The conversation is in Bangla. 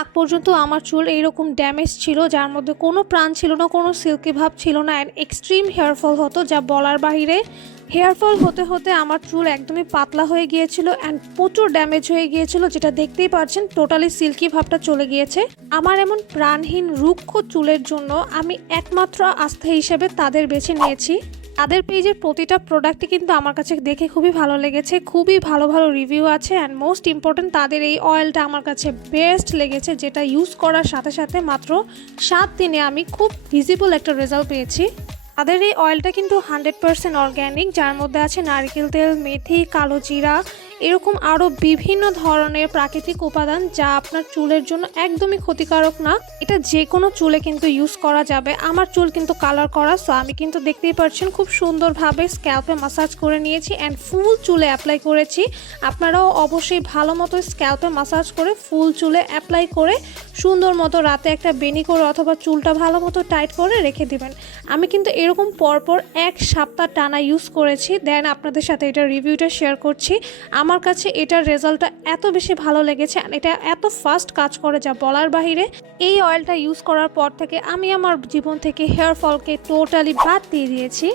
আগ পর্যন্ত আমার চুল এইরকম ড্যামেজ ছিল, যার মধ্যে কোনো প্রাণ ছিল না, কোনো সিল্কি ভাব ছিল না, অ্যান্ড এক্সট্রিম হেয়ারফল হতো যা বলার বাহিরে। হেয়ারফল হতে হতে আমার চুল একদমই পাতলা হয়ে গিয়েছিল অ্যান্ড প্রচুর ড্যামেজ হয়ে গিয়েছিল, যেটা দেখতেই পাচ্ছেন টোটালি সিল্কি ভাবটা চলে গিয়েছে। আমার এমন প্রাণহীন রুক্ষ চুলের জন্য আমি একমাত্র আস্থা হিসেবে তাদের বেছে নিয়েছি। তাদের পেজের প্রতিটা প্রোডাক্টই কিন্তু আমার কাছে দেখে খুবই ভালো লেগেছে, খুবই ভালো ভালো রিভিউ আছে, অ্যান্ড মোস্ট ইম্পর্ট্যান্ট তাদের এই অয়েলটা আমার কাছে বেস্ট লেগেছে, যেটা ইউজ করার সাথে সাথে মাত্র 7 দিনে আমি খুব ভিজিবল একটা রেজাল্ট পেয়েছি। তাদের এই অয়েলটা কিন্তু 100% অর্গ্যানিক, যার মধ্যে আছে নারকেল তেল, মেথি, কালো জিরা, এরকম আরও বিভিন্ন ধরনের প্রাকৃতিক উপাদান যা আপনার চুলের জন্য একদমই ক্ষতিকারক না। এটা যে কোনো চুলে কিন্তু ইউজ করা যাবে। আমার চুল কিন্তু কালার করা, সো আমি কিন্তু দেখতেই পাচ্ছেন খুব সুন্দরভাবে স্ক্যাল্পে মাসাজ করে নিয়েছি অ্যান্ড ফুল চুলে অ্যাপ্লাই করেছি। আপনারাও অবশ্যই ভালো মতো স্ক্যাল্পে মাসাজ করে ফুল চুলে অ্যাপ্লাই করে সুন্দর মতো রাতে একটা বেনি করে অথবা চুলটা ভালো মতো টাইট করে রেখে দিবেন। আমি কিন্তু এরকম পরপর 1 সপ্তাহ টানা ইউজ করেছি, দেন আপনাদের সাথে এটা রিভিউটা শেয়ার করছি। আমার কাছে এটার রেজাল্টটা এত বেশি ভালো লেগেছে, এটা এত ফাস্ট কাজ করে যা বলার বাহিরে। এই অয়েলটা ইউজ করার পর থেকে আমি আমার জীবন থেকে হেয়ার ফলকে টোটালি বাদ দিয়ে দিয়েছি।